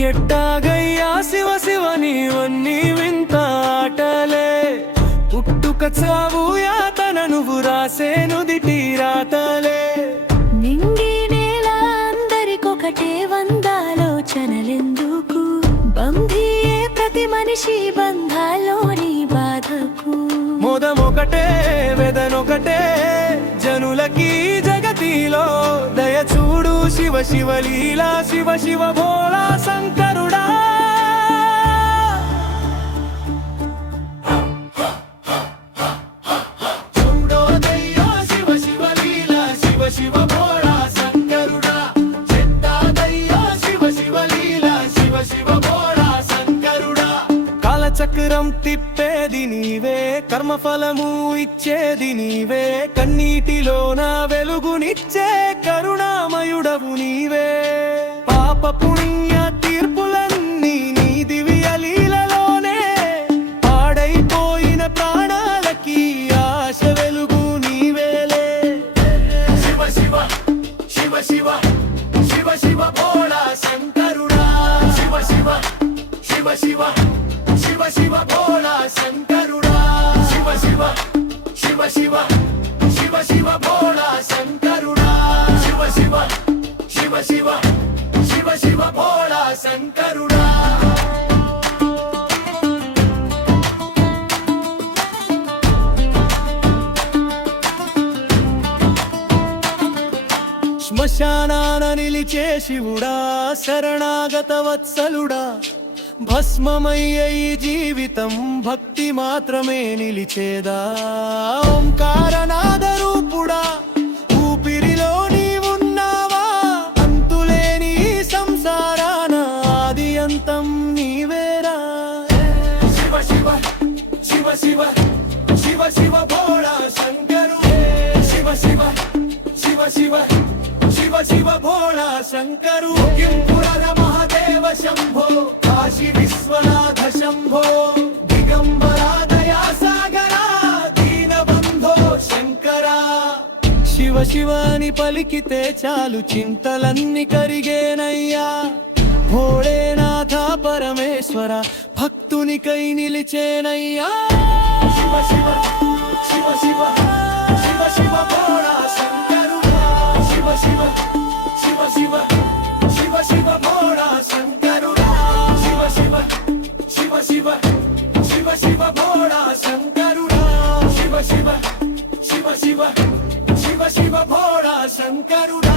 ఎట్టాగయ్యా శివ శివ నీవన్నీ వింత ఆటలే పుట్టుక చావు యాతన నువ్వు రాసే నుదిటి రాతలే నింగి నేల అందరికొకటే వందాలోచనలెందుకు బంధీయే ప్రతి మనిషి బంధాల్లోని బాధకు మోదమొకటే వెదనొకటే జనులకి జగతిలో దయ చూడు శివ శివ లీలా శివ శివ భోళా శంకరుడా చూడో దయ్యో శివ శివ లీలా శివ శివ భోళా శంకరుడా చెత్తా దయ్యో శివ శివ లీలా శివ శివ భోళా శంకరుడా కాలచక్రం తిప్పేది నీవే కర్మఫలము ఇచ్చేది నీవే కన్నీటిలోన వెలుగునిచ్చే కరుణామయుడవు నీవే పాప పుణ్య తీర్పులన్నీ నీ దివ్య లీలలోనే పాడైపోయిన ప్రాణాలకి ఆశ వెలుగు నీవేలే శివ శివ శివ శివ శివ శివ భోళా శంకరుడా శివ శివ శివ శివ శివ శివ భోళా శంకరుడా శివ శివ శివ శివ శివ శివ భోళా శంకరుడా శివ శివ శివ శివ శివ శివ భోళా శంకరుడా శ్మశానాన నిలిచే శివుడా శరణాగత వత్సలుడా భస్మమయ్యే ఈ జీవితం భక్తి మాత్రమే నిలిచేదా ఓంకారనాద రూపుడా ఊపిరిలో నీవున్నావా అంతులేని సంసారాన ఆది అంతం నీవేరా శివ శివ శివ శివ శివ శివ భోళా శంకరు శివ శివ శివ శివ శివ శివ భోళా శంకరు కింపురద మహాదేవ శంభో కాశీ విశ్వనాథ శంభో దిగంబరా దయా సాగరా దీనబంధో శంకరా శివ శివాని పలికితే చాలు చింతలన్నీ కరిగేనయ్యా భోళేనాథ పరమేశ్వర భక్తునికై నిలిచేనయ్యా శివ శివ శివ శివ శివ శివ భోళా శంకరు శివ శివ శివ శివ శివ శివ భోళా శంకరు శివ శివ శివ శివ శివ శివ భోళా శంకరు శివ శివ శివ శివ శివ శివ భోళా శంకరుడా